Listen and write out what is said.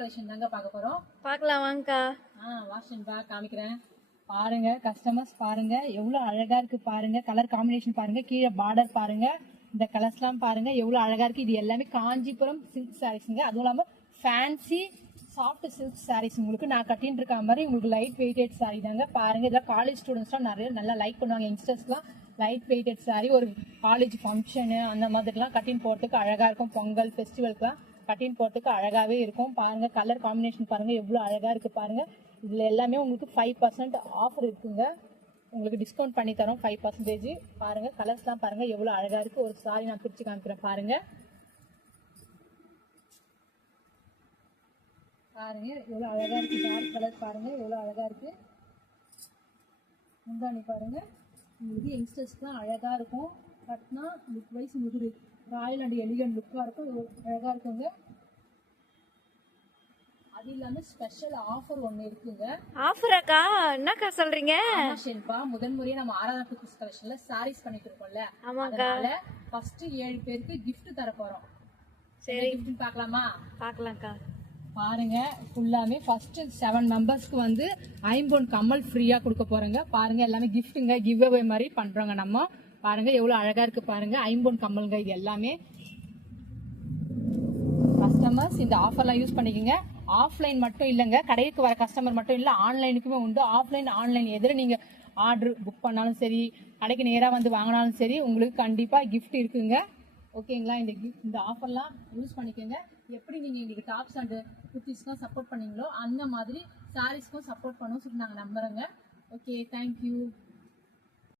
Collection தாங்க பார்க்க போறோம். பார்க்கலாம் வாங்கக்கா. வாஷ் அண்ட் பேக் காமிக்கிறேன் பாருங்க. கஸ்டமர்ஸ் பாருங்க எவ்வளவு அழகா இருக்கு பாருங்க. கலர் காம்பினேஷன் பாருங்க. கீழே பார்டர் பாருங்க. இந்த கலர்ஸ்லாம் பாருங்க எவ்வளவு அழகா இருக்கு. இது எல்லாமே காஞ்சிபுரம் சில்க் சாரீஸ்ங்க. அதுவும் இல்லாம ஃபேன்சி சாஃப்ட் சில்க் சாரீஸ். உங்களுக்கு நான் கட்டின்னு இருக்க மாதிரி உங்களுக்கு லைட் வெயிட்டட் சாரீ தாங்க. பாருங்க இதெல்லாம் காலேஜ் ஸ்டூடெண்ட்ஸ்லாம் நிறைய நல்லா லைக் பண்ணுவாங்க. யங்ஸ்டர்ஸ்லாம் லைட் வெயிட்டட் சாரீ ஒரு காலேஜ் ஃபங்க்ஷனு அந்த மாதிரிலாம் கட்டின்னு போகிறதுக்கு அழகா இருக்கும். பொங்கல் ஃபெஸ்டிவல்க்குலாம் கட்டின்னு போகிறதுக்கு அழகாவே இருக்கும். பாருங்க கலர் காம்பினேஷன் பாருங்க எவ்வளோ அழகா இருக்கு பாருங்க. இதுல எல்லாமே உங்களுக்கு 5% ஆஃபர் இருக்குங்க. உங்களுக்கு டிஸ்கவுண்ட் பண்ணி தரோம் 5%. பாருங்க கலர்ஸ்லாம் பாருங்க எவ்வளோ அழகா இருக்கு. ஒரு சாரி நான் பிரிச்சு காமிக்கிறேன் பாருங்க. பாருங்க எவ்வளோ அழகா இருக்கு. டார்க் கலர் பாருங்க எவ்வளோ அழகா இருக்கு. முந்தானி பாருங்க உங்களுக்கு யங்ஸ்டர்ஸ்க்குலாம் அழகா இருக்கும். கட்டினா லுக் வைஸ் உங்களுக்கு ராயல் அண்ட் எலிகன்ட் லுக்காக இருக்கும். அழகா இருக்குங்க. அது இல்லாம ஸ்பெஷல் ஆஃபர் ஒண்ணு இருக்குங்க. ஆஃபராக்கா? என்னக்கா சொல்றீங்க? ஷில்பா முதன்முறையா நம்ம ஆராதனா குக்கிஸ் கலெக்ஷன்ல சாரீஸ் பண்ணிட்டு இருக்கோம்ல. ஆமாக்கா. அதனால ஃபர்ஸ்ட் 7 பேருக்கு gift தர போறோம். சரி gift பார்க்கலாமா? பார்க்கலாம்க்கா. பாருங்க ஃபுல்லாமே ஃபர்ஸ்ட் 7 மெம்பர்ஸ்க்கு வந்து 5 பவுன் கம்மல் ஃப்ரீயா கொடுக்க போறோங்க. பாருங்க எல்லாமே கிஃப்ட்டுங்க. கிவ் அவே மாதிரி பண்றோங்க நம்ம. பாருங்க எவ்வளவு அழகா இருக்கு பாருங்க. 5 பவுன் கம்மல்ங்க. இது எல்லாமே கஸ்டமர்ஸ் இந்த ஆஃபர்லாம் யூஸ் பண்ணிக்கோங்க. ஆஃப்லைன் மட்டும் இல்லைங்க, கடைக்கு வர கஸ்டமர் மட்டும் இல்லை, ஆன்லைனுக்குமே உண்டு. ஆஃப்லைன் ஆன்லைன் எதிர நீங்க ஆர்டர் புக் பண்ணாலும் சரி, கடைக்கு நேராக வந்து வாங்கினாலும் சரி, உங்களுக்கு கண்டிப்பா கிஃப்ட் இருக்குங்க. ஓகேங்களா? இந்த ஆஃபர்லாம் யூஸ் பண்ணிக்கோங்க. எப்படி நீங்க எங்களுக்கு டாப்ஸ் அண்ட் குர்த்திஸ்க்கும் சப்போர்ட் பண்ணீங்களோ அந்த மாதிரி சாரீஸ்க்கும் சப்போர்ட் பண்ணணும் சொல்லி நாங்கள் நம்புறோங்க. Okay, thank you.